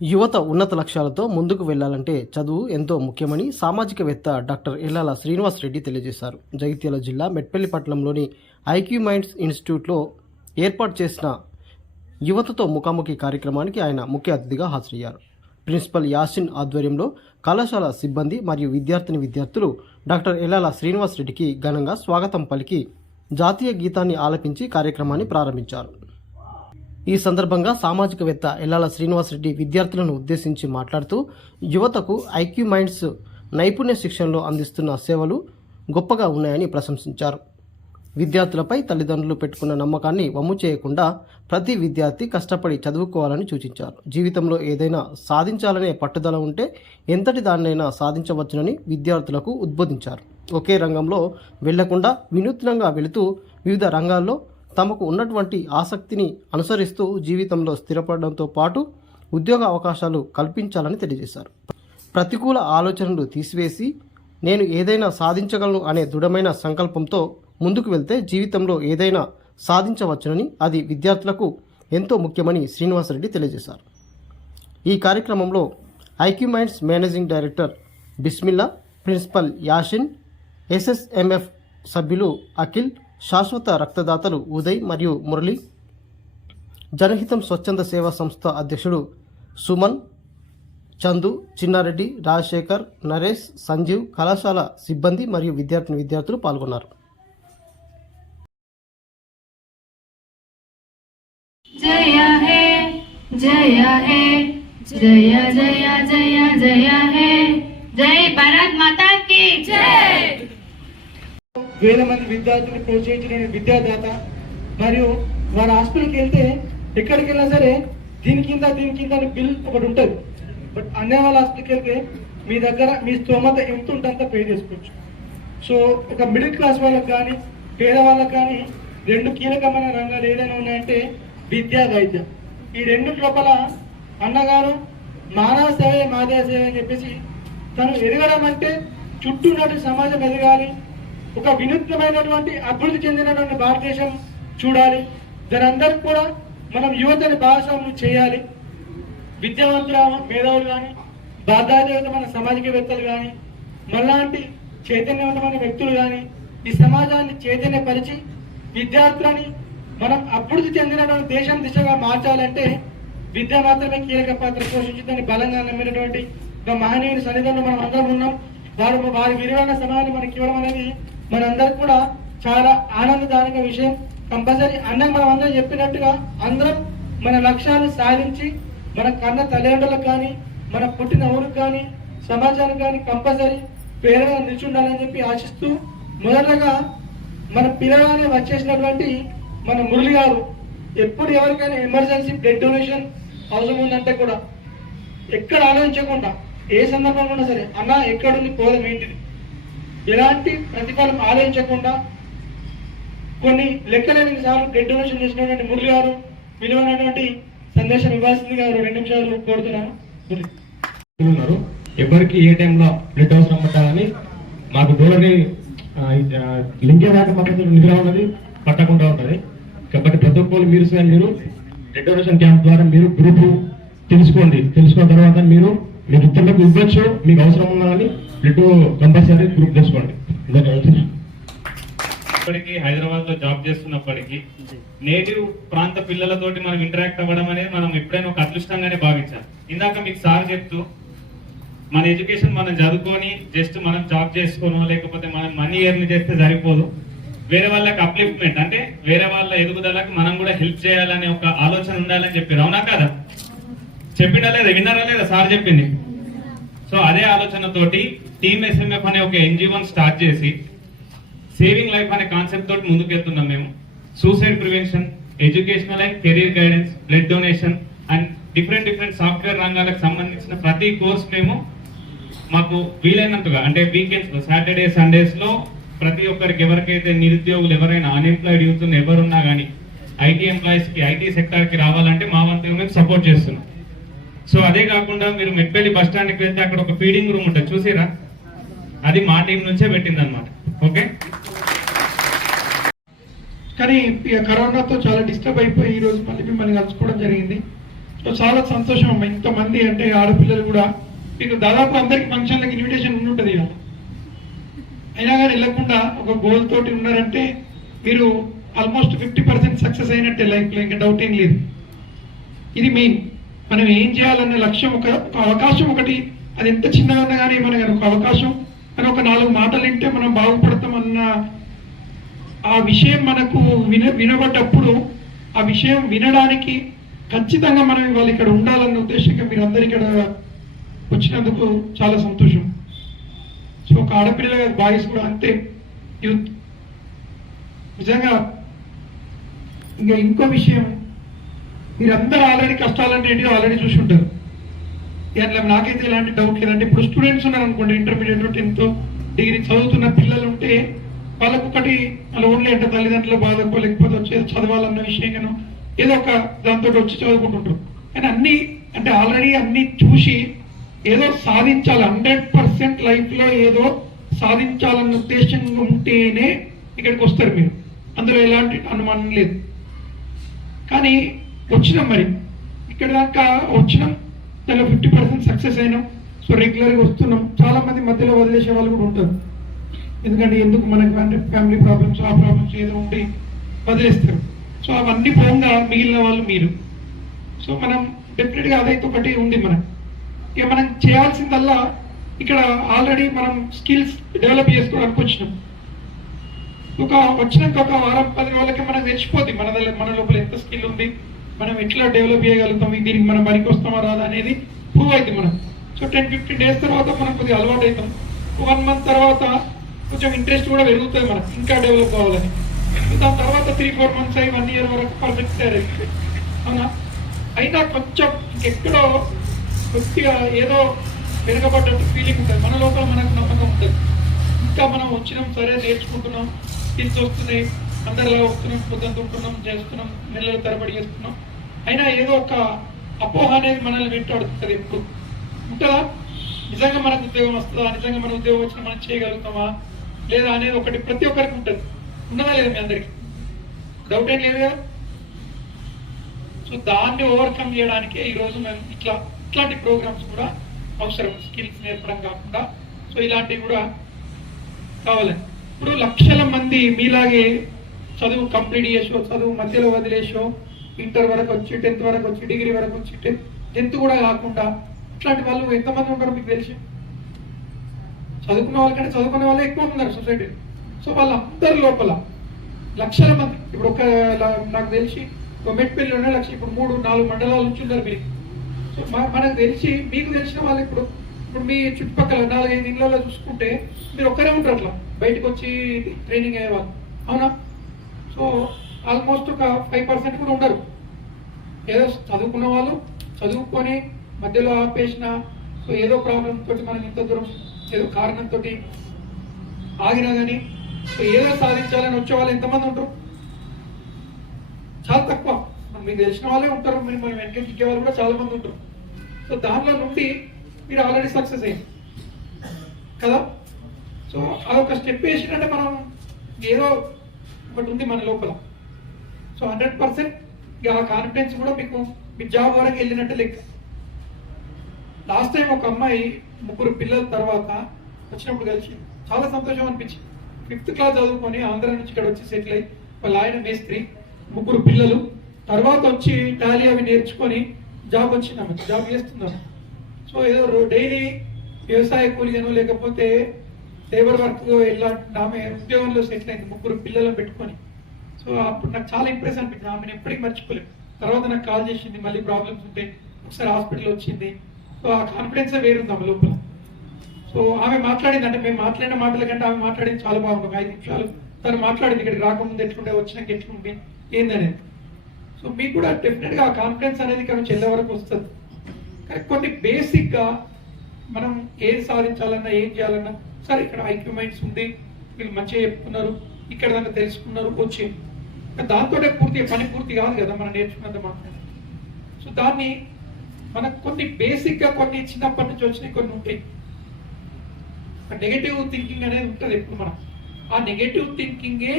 యువత ఉన్నత లక్ష్యాలతో ముందుకు వెళ్ళాలంటే చదువు ఎంతో ముఖ్యమని సామాజికవేత్త డాక్టర్ ఎల్లాల శ్రీనివాస్ రెడ్డి తెలియజేశారు. జగిత్యాల జిల్లా మెట్పల్లి పట్టణంలోని ఐక్యూ మైండ్స్ ఇన్స్టిట్యూట్లో ఏర్పాటు చేసిన యువతతో ముఖాముఖి కార్యక్రమానికి ఆయన ముఖ్య అతిథిగా హాజరయ్యారు. ప్రిన్సిపల్ యాసిన్ ఆధ్వర్యంలో కళాశాల సిబ్బంది మరియు విద్యార్థిని విద్యార్థులు డాక్టర్ ఎల్లాల శ్రీనివాస్ రెడ్డికి ఘనంగా స్వాగతం పలికి జాతీయ గీతాన్ని ఆలపించి కార్యక్రమాన్ని ప్రారంభించారు. ఈ సందర్భంగా సామాజికవేత్త ఎల్లాల శ్రీనివాసరెడ్డి విద్యార్థులను ఉద్దేశించి మాట్లాడుతూ యువతకు ఐక్యూ మైండ్స్ నైపుణ్య శిక్షణలో అందిస్తున్న సేవలు గొప్పగా ఉన్నాయని ప్రశంసించారు. విద్యార్థులపై తల్లిదండ్రులు పెట్టుకున్న నమ్మకాన్ని వమ్ము చేయకుండా ప్రతి విద్యార్థి కష్టపడి చదువుకోవాలని సూచించారు. జీవితంలో ఏదైనా సాధించాలనే పట్టుదల ఉంటే ఎంతటి దాన్నైనా సాధించవచ్చునని విద్యార్థులకు ఉద్బోధించారు. ఒకే రంగంలో వెళ్ళకుండా వినూత్నంగా వెళుతూ వివిధ రంగాల్లో తమకు ఉన్నటువంటి ఆసక్తిని అనుసరిస్తూ జీవితంలో స్థిరపడడంతో పాటు ఉద్యోగ అవకాశాలు కల్పించాలని తెలియజేశారు. ప్రతికూల ఆలోచనలు తీసివేసి నేను ఏదైనా సాధించగలను అనే దృఢమైన సంకల్పంతో ముందుకు వెళ్తే జీవితంలో ఏదైనా సాధించవచ్చునని అది విద్యార్థులకు ఎంతో ముఖ్యమని శ్రీనివాసరెడ్డి తెలియజేశారు. ఈ కార్యక్రమంలో IQ minds managing director Bismillah principal Yashin SSMF సభ్యులు అఖిల్ శాశ్వత రక్తదాతలు ఉదయ్ మరియు మురళి. జనహితం స్వచ్ఛంద సేవా సంస్థ అధ్యక్షుడు సుమన్ చందు చిన్నారెడ్డి రాజశేఖర్ నరేష్ సంజీవ్ కళాశాల సిబ్బంది మరియు విద్యార్థిని విద్యార్థులు పాల్గొన్నారు. జయ జయ జయ జయ జయ హే. వేల మంది విద్యార్థులు ప్రోత్సహించిన విద్యాదాత. మరియు వారి హాస్పిటల్కి వెళ్తే ఎక్కడికి వెళ్ళినా సరే దీని కింద దీని కింద అని బిల్ ఒకటి ఉంటుంది. బట్ అన్నే వాళ్ళ హాస్పిటల్కి వెళ్తే మీ దగ్గర మీ స్తోమత ఎంత ఉంటే అంత పే చేసుకోవచ్చు. సో ఒక మిడిల్ క్లాస్ వాళ్ళకి కానీ పేదవాళ్ళకి కానీ రెండు కీలకమైన రంగాలు ఏదైనా ఉన్నాయంటే విద్య వైద్యం. ఈ రెండు లోపల అన్నగారు మానవ సేవే మాధవ సేవ అని చెప్పేసి తను ఎదగడం అంటే చుట్టూ ఉన్నటువంటి సమాజం ఎదగాలి ఒక వినూత్నమైనటువంటి అభివృద్ధి చెందినటువంటి భారతదేశం చూడాలి. దానందరికి కూడా మనం యువతని భాగస్వాములు చేయాలి. విద్యావంతుల మేధావులు కానీ బాధ్యతమైన సామాజికవేత్తలు కానీ మనలాంటి చైతన్యవంతమైన వ్యక్తులు కానీ ఈ సమాజాన్ని చైతన్యపరిచి విద్యార్థులని మనం అభివృద్ధి చెందినటువంటి దేశం దిశగా మార్చాలంటే విద్య మాత్రమే కీలక పాత్ర పోషించిందని బలంగా నమ్మినటువంటి మహనీయుని సన్నిధిలో మనం అందరం ఉన్నాం. వారు వారి విలువైన సమయాన్ని మనకి ఇవ్వడం అనేది మనందరికి కూడా చాలా ఆనందదాయక విషయం. కంపల్సరీ అన్నం మనం అందరం చెప్పినట్టుగా అందరం మన లక్ష్యాలు సాధించి మన కన్న తల్లిదండ్రులకు కానీ మన పుట్టిన ఊరికి కానీ సమాజానికి కానీ కంపల్సరీ పేరుగా నిల్చుండాలని చెప్పి ఆశిస్తూ మొదటగా మన పిల్లలనే వచ్చేసినటువంటి మన మురళి గారు ఎప్పుడు ఎవరికైనా ఎమర్జెన్సీ బ్లడ్ డొనేషన్ అవసరం ఉందంటే కూడా ఎక్కడ ఆలోచించకుండా ఏ సందర్భంలో సరే అన్న ఎక్కడుంది పోదాం ఏంటిది? ఎలాంటి ప్రతిఫలం ఆలోచించకుండా కొన్ని లెక్కలేని సార్లు బ్లడ్ డొనేషన్ చేసినటువంటి మురళి గారు విలువైనటువంటి సందేశం ఇవ్వాల్సింది గారు రెండు నిమిషాలు కోరుతున్నాను. ఉన్నారు. ఎవరికి ఏ టైంలో బ్లడ్ అవసరం పట్టాలని మాకు డోలరీ లింగే దాకా మాకు నిద్ర ఉన్నది పట్టకుండా ఉంటది కాబట్టి ప్రతి ఒక్కరు మీరు సార్ మీరు బ్లడ్ డొనేషన్ క్యాంప్ ద్వారా మీరు గ్రూప్ తెలుసుకోండి. తెలుసుకున్న తర్వాత మీరు మీరు ఇతరులకు ఇవ్వచ్చు మీకు అవసరం ఉన్నదని రెండు కంపల్సరీ గ్రూప్ చేసుకోండి ఇప్పటికీ హైదరాబాద్లో జాబ్ చేస్తున్నప్పటికీ నేటివ్ ప్రాంత పిల్లలతోటి మనం ఇంటరాక్ట్ అవ్వడం అనేది మనం ఎప్పుడైనా ఒక అదృష్టంగానే భావించాలి. ఇందాక మీకు సార్ చెప్తూ మన ఎడ్యుకేషన్ మనం చదువుకొని జస్ట్ మనం జాబ్ చేసుకోను లేకపోతే మనం మనీ ఎర్న్ చేస్తే సరిపోదు. వేరే వాళ్ళకి అప్లిఫ్ట్మెంట్ అంటే వేరే వాళ్ళ ఎదుగుదలకు మనం కూడా హెల్ప్ చేయాలనే ఒక ఆలోచన ఉండాలని చెప్పారు. అవునా కదా? చెప్పినా లేదా? విన్నారా లేదా? సార్ చెప్పింది. సో అదే ఆలోచనతోటి టీమ్ ఎస్ఎంఎఫ్ అనే ఒక ఎన్జిఓని స్టార్ట్ చేసి సేవింగ్ లైఫ్ అనే కాన్సెప్ట్ తోటి ముందుకెళ్తున్నాం మేము. Suicide prevention educational and career guidance blood donation and different different software రంగాలకు సంబంధించిన ప్రతి కోర్స్ మేము మాకు వీలైనంతగా అంటే వీకెండ్స్లో సాటర్డే సండేస్లో ప్రతి ఒక్కరికి ఎవరికైతే నిరుద్యోగులు ఎవరైనా అన్ఎంప్లాయిడ్ యూత్ ఎవరున్నా కానీ ఐటీ ఎంప్లాయీస్కి ఐటీ సెక్టార్కి రావాలంటే మా వంతు మేము సపోర్ట్ చేస్తున్నాం. సో అదే కాకుండా మీరు మెట్పల్లి బస్ స్టాండ్కి వెళ్తే అక్కడ ఒక ఫీడింగ్ రూమ్ ఉంటుంది. చూసిరా అది మా టీం నుంచే పెట్టింది అనమాట ఓకే? కానీ ఇక కరోనాతో చాలా డిస్టర్బ్ అయిపోయి ఈ రోజు మళ్ళీ మిమ్మల్ని కలుసుకోవడం జరిగింది. సో చాలా సంతోషం అమ్మా. ఇంతమంది అంటే ఆడపిల్లలు కూడా మీకు దాదాపు అందరికి ఫంక్షన్లకు ఇన్విటేషన్ ఉంటుంది ఇవాళ. అయినా కానీ వెళ్ళకుండా ఒక గోల్ తోటి ఉన్నారంటే మీరు ఆల్మోస్ట్ ఫిఫ్టీ పర్సెంట్ సక్సెస్ అయినట్టే లైఫ్లో ఇంకా డౌట్ ఏం లేదు. ఇది మెయిన్ మనం ఏం చేయాలనే లక్ష్యం ఒక ఒక అవకాశం ఒకటి. అది ఎంత చిన్నగా ఉన్నా కానీ మన ఒక అవకాశం. అని ఒక నాలుగు మాటలు వింటే మనం బాగుపడతామన్న ఆ విషయం మనకు విన వినబడ్డప్పుడు ఆ విషయం వినడానికి ఖచ్చితంగా మనం ఇవాళ ఇక్కడ ఉండాలన్న ఉద్దేశంగా మీరు అందరు ఇక్కడ వచ్చినందుకు చాలా సంతోషం. సో ఒక ఆడపిల్ల బాయ్స్ కూడా అంతే. యూత్. నిజంగా ఇంకా ఇంకో విషయం మీరందరూ ఆల్రెడీ కష్టాలంటే ఏంటిదో ఆల్రెడీ చూసి ఉంటారు. అట్లా నాకైతే ఎలాంటి డౌట్ లేదంటే ఇప్పుడు స్టూడెంట్స్ ఉన్నారు అనుకోండి ఇంటర్మీడియట్ టెన్త్ డిగ్రీ చదువుతున్న పిల్లలు ఉంటే వాళ్ళకు ఒకటి వాళ్ళ ఓన్లీ అంటే తల్లిదండ్రుల బాధకో లేకపోతే వచ్చేది చదవాలన్న విషయంగాను ఏదో ఒక దాంతో వచ్చి చదువుకుంటుంటారు. కానీ అన్ని అంటే ఆల్రెడీ అన్ని చూసి ఏదో సాధించాలి హండ్రెడ్ పర్సెంట్ లైఫ్లో ఏదో సాధించాలన్న ఉద్దేశం ఉంటేనే ఇక్కడికి వస్తారు మీరు. అందులో ఎలాంటి అనుమానం లేదు. కానీ వచ్చినాం మరి ఇక్కడ దాకా వచ్చినాం. దానిలో ఫిఫ్టీ పర్సెంట్ సక్సెస్ అయినాం. సో రెగ్యులర్గా వస్తున్నాం. చాలా మంది మధ్యలో వదిలేసే వాళ్ళు కూడా ఉంటారు. ఎందుకంటే ఎందుకు మనకు అంటే ఫ్యామిలీ ప్రాబ్లమ్స్ ఆ ప్రాబ్లమ్స్ ఏదో ఉండి వదిలేస్తారు. సో అవన్నీ పోగా మిగిలిన వాళ్ళు మీరు. సో మనం డెఫినెట్గా అదైతే ఒకటి ఉంది మనం ఇక మనం చేయాల్సిందల్లా ఇక్కడ ఆల్రెడీ మనం స్కిల్స్ డెవలప్ చేసుకోవడానికి వచ్చినాం. ఒక వచ్చినాక ఒక వారం పది రోజులకి మనకు తెచ్చిపోద్ది మన దగ్గర మన లోపల ఎంత స్కిల్ ఉంది. మనం ఎట్లా డెవలప్ చేయగలుగుతాం? దీనికి మనం పనికి వస్తామా రాదా అనేది ప్రూవ్ అవుతుంది మనం సో టెన్ ఫిఫ్టీన్ డేస్ తర్వాత మనం కొద్దిగా అలవాటు అవుతాం. వన్ మంత్ తర్వాత కొంచెం ఇంట్రెస్ట్ కూడా పెరుగుతుంది మనకు. ఇంకా డెవలప్ అవ్వాలని దాని తర్వాత త్రీ ఫోర్ మంత్స్ అయ్యి వన్ ఇయర్ వరకు పర్ఫెక్ట్ తయారైపోయింది అవునా? అయినా కొంచెం ఎక్కడో కొద్దిగా ఏదో వెనుకబడ్డట్టు ఫీలింగ్ ఉంటుంది. మన లోపల మనకు నమ్మకం ఉంటుంది. ఇంకా మనం వచ్చినాం సరే నేర్చుకుంటున్నాం. స్కిల్స్ వస్తున్నాయి. అందరిలా వస్తున్నాం పొద్దున ఉంటున్నాం చేస్తున్నాం నెలల తరబడి చేస్తున్నాం. అయినా ఏదో ఒక అపోహ అనేది మనల్ని వెంటాడుతుంది ఎప్పుడు. ఉంటుందా? నిజంగా మనకు ఉద్యోగం వస్తుందా? నిజంగా మన ఉద్యోగం వచ్చిన మనం చేయగలుగుతామా? లేదా అనేది ఒకటి ప్రతి ఒక్కరికి ఉంటుంది. ఉన్నదా లేదా మీ అందరికి? డౌట్ ఏం లేదు కదా? సో దాన్ని ఓవర్కమ్ చేయడానికే ఈరోజు మేము ఇట్లా ఇట్లాంటి ప్రోగ్రామ్స్ కూడా అవసరం స్కిల్స్ నేర్పడం కాకుండా. సో ఇలాంటివి కూడా కావాలి. ఇప్పుడు లక్షల మంది మీలాగే చదువు కంప్లీట్ చేసో చదువు మధ్యలో వదిలేసో ఇంటర్ వరకు వచ్చి టెన్త్ వరకు వచ్చి డిగ్రీ వరకు వచ్చి టెన్త్ కూడా కాకుండా ఇట్లాంటి వాళ్ళు ఎంతమంది ఉంటారు మీకు తెలిసి. చదువుకున్న వాళ్ళకంటే చదువుకునే వాళ్ళే ఎక్కువ ఉన్నారు సొసైటీ. సో వాళ్ళందరి లోపల లక్షల మంది. ఇప్పుడు ఒక నాకు తెలిసి ఒక మెట్పల్లిలోనే లక్ష ఇప్పుడు మూడు నాలుగు మండలాల నుంచి ఉన్నారు మీరు. సో మనకు తెలిసి మీకు తెలిసిన వాళ్ళు ఇప్పుడు ఇప్పుడు మీ చుట్టుపక్కల నాలుగైదు ఇళ్ళలో చూసుకుంటే మీరు ఒక్కరే ఉంటారు అట్లా. బయటకు వచ్చి ట్రైనింగ్ అయ్యేవాళ్ళు అవునా? సో ఆల్మోస్ట్ ఒక ఫైవ్ పర్సెంట్ కూడా ఉండరు. ఏదో చదువుకున్న వాళ్ళు చదువుకొని మధ్యలో ఆపేసిన సో ఏదో ప్రాబ్లం తోటి మనం ఇంత దూరం ఏదో కారణంతో ఆగినా కానీ సో ఏదో సాధించాలని వచ్చే వాళ్ళు ఎంతమంది ఉంటారు? చాలా తక్కువ. మీకు తెలిసిన వాళ్ళే ఉంటారు మీరు మనం వెంటనే చిక్కే వాళ్ళు కూడా చాలా మంది ఉంటారు. సో దానిలో నుండి మీరు ఆల్రెడీ సక్సెస్ అయ్యింది కదా? సో అదొక స్టెప్ వేసినట్టే మనం ఏదో బట్ ఉంది మన లోపల. సో హండ్రెడ్ పర్సెంట్ ఆ కాన్ఫిడెన్స్ కూడా మీకు మీ జాబ్ వరకు వెళ్ళినట్టే లెక్క. లాస్ట్ టైం ఒక అమ్మాయి ముగ్గురు పిల్లల తర్వాత వచ్చినప్పుడు కలిసి చాలా సంతోషం అనిపించింది. ఫిఫ్త్ క్లాస్ చదువుకొని ఆంధ్ర నుంచి ఇక్కడ వచ్చి సెటిల్ అయ్యి వాళ్ళ ఆయన మేస్త్రి ముగ్గురు పిల్లలు. తర్వాత వచ్చి టాలీ అవి నేర్చుకొని జాబ్ వచ్చిందాము జాబ్ చేస్తున్నాము సో ఏదో డైలీ వ్యవసాయ కూలిగాను లేకపోతే లేబర్ వర్క్ ఇలాంటి ఆమె ఉద్యోగంలో సెటిల్ అయింది ముగ్గురు పిల్లలను పెట్టుకొని. సో అప్పుడు నాకు చాలా ఇంప్రెస్ అనిపించింది. ఆమెను ఎప్పటికీ మర్చిపోలేదు తర్వాత నాకు కాల్ చేసింది మళ్ళీ ప్రాబ్లమ్స్ ఉంటే ఒకసారి హాస్పిటల్ వచ్చింది. సో ఆ కాన్ఫిడెన్స్ వేరుంది ఆమె లోపల. సో ఆమె మాట్లాడింది అంటే మేము మాట్లాడిన మాటల కంటే ఆమె మాట్లాడింది చాలా బాగుంది. ఐదు నిమిషాలు తను మాట్లాడింది ఇక్కడికి రాకముందు ఎట్లుండే వచ్చినాక ఎట్లుంది ఏందనేది. సో మీకు కూడా డెఫినెట్గా ఆ కాన్ఫిడెన్స్ అనేది కానీ చెల్లె వరకు వస్తుంది. కానీ కొన్ని బేసిక్గా మనం ఏది సాధించాలన్నా ఏం చేయాలన్నా సరే ఇక్కడ ఐక్యూ మైండ్స్ ఉంది. వీళ్ళు మంచిగా చెప్తున్నారు. ఇక్కడ దాన్ని తెలుసుకున్నారు. వచ్చి. దాంతోనే పూర్తి పని పూర్తి కాదు కదా మనం నేర్చుకున్నంత మాత్రం. సో దాన్ని మనకు కొన్ని బేసిక్గా కొన్ని చిన్నప్పటి నుంచి వచ్చినాయి కొన్ని ఉంటాయి. నెగటివ్ థింకింగ్ అనేది ఉంటుంది ఎప్పుడు మనం ఆ నెగటివ్ థింకింగే